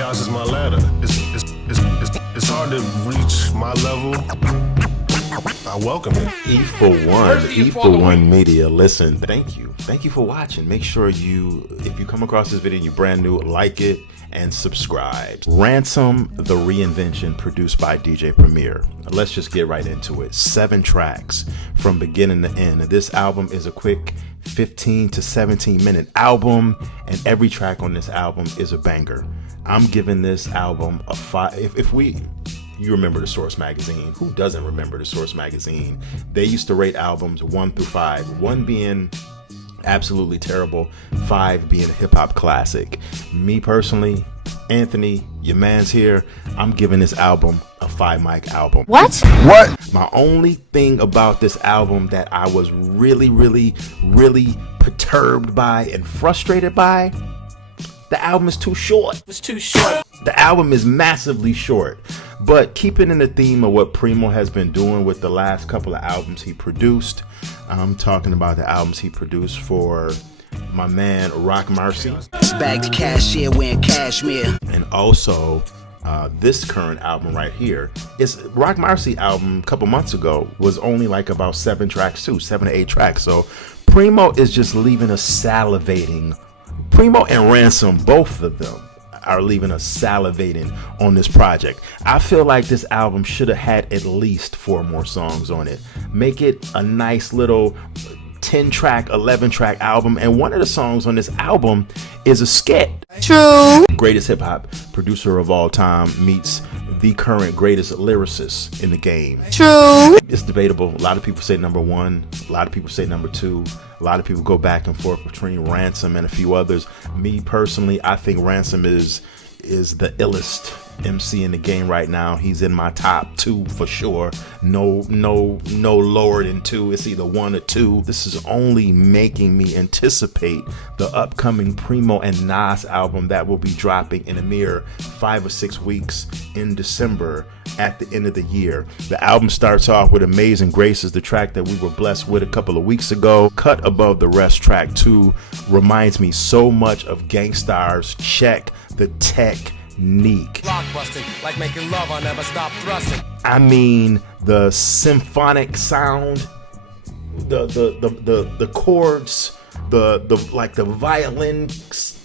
Chaos is my ladder. It's hard to reach my level. I welcome it. E4One Media. Listen, thank you for watching. Make sure if you come across this video and you're brand new, like it and subscribe. Ransom, the Reinvention, produced by DJ Premier. Let's just get right into it. 7 tracks from beginning to end. This album is a quick 15 to 17 minute album, and every track on this album is a banger. I'm giving this album a 5. You remember the Source magazine. Who doesn't remember the Source magazine? They used to rate albums 1 through 5, 1 being absolutely terrible, 5 being a hip-hop classic. Me personally, Anthony, your man's here, I'm giving this album a 5 mic album. What? My only thing about this album that I was really perturbed by and frustrated by, the album is too short. It's too short. The album is massively short. But keeping in the theme of what Primo has been doing with the last couple of albums he produced, I'm talking about the albums he produced for my man Rock Marcy. Bag the cashier wearing cashmere. And also this current album right here. Is Rock Marcy album a couple months ago was only like about 7 tracks too, 7 to 8 tracks. So Primo is just leaving us salivating. Primo and Ransom, both of them, are leaving us salivating on this project. I feel like this album should have had at least 4 more songs on it. Make it a nice little 10 track, 11 track album, and one of the songs on this album is a skit. True. Greatest hip hop producer of all time meets the current greatest lyricist in the game. True. It's debatable. A lot of people say number 1. A lot of people say number 2. A lot of people go back and forth between Ransom and a few others. Me personally, I think Ransom is the illest MC in the game right now. He's in my top 2 for sure. No lower than 2. It's either 1 or 2. This is only making me anticipate the upcoming Primo and Nas album that will be dropping in a mere 5 or 6 weeks in December at the end of the year. The album starts off with Amazing Grace, is the track that we were blessed with a couple of weeks ago. Cut Above the Rest, track 2, reminds me so much of Gangstar's Check the Technique. Blockbusting, like making love, I never stop thrusting. I mean, the symphonic sound, the chords, the violin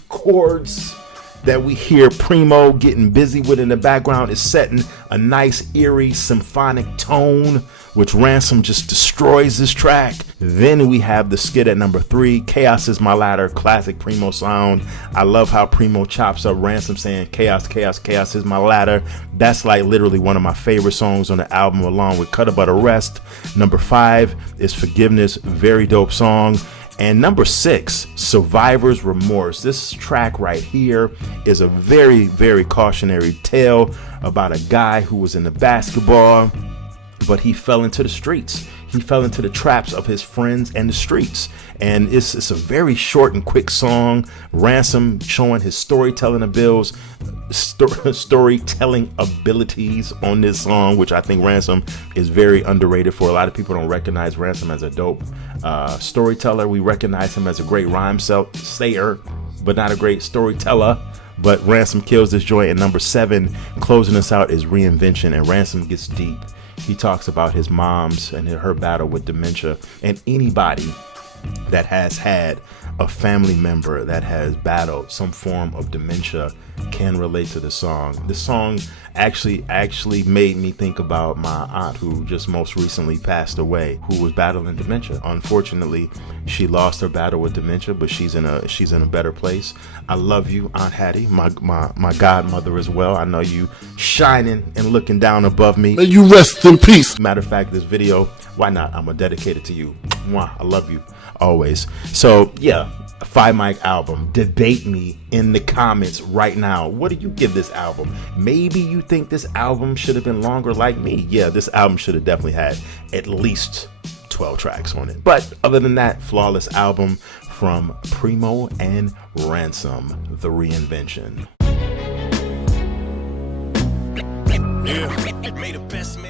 chords that we hear Primo getting busy with in the background is setting a nice eerie symphonic tone, which Ransom just destroys this track. Then we have the skit at number 3, Chaos is My Ladder, classic Primo sound. I love how Primo chops up Ransom saying chaos, chaos, chaos is my ladder. That's like literally one of my favorite songs on the album, along with Cut Above the Rest. Number 5 is Forgiveness, very dope song. And number 6, Survivor's Remorse. This track right here is a very cautionary tale about a guy who was into basketball, but he fell into the streets. He fell into the traps of his friends and the streets. And it's a very short and quick song. Ransom showing his storytelling abilities on this song, which I think Ransom is very underrated for. A lot of people don't recognize Ransom as a dope storyteller. We recognize him as a great rhyme sayer, but not a great storyteller. But Ransom kills this joint. And number 7, closing us out, is Reinvention, and Ransom gets deep. He talks about his mom's and her battle with dementia, and anybody that has had a family member that has battled some form of dementia can relate to the song. This song actually made me think about my aunt, who just most recently passed away, who was battling dementia. Unfortunately, she lost her battle with dementia, but she's in a better place. I love you, Aunt Hattie, my godmother as well. I know you shining and looking down above me. May you rest in peace. Matter of fact, this video, why not? I'm gonna dedicate it to you. Mwah, I love you always. So yeah, a 5 mic album. Debate me in the comments right now. What do you give this album? Maybe you think this album should have been longer like me. Yeah, this album should have definitely had at least 12 tracks on it. But other than that, flawless album from Primo and Ransom, the Reinvention. Yeah. May the best man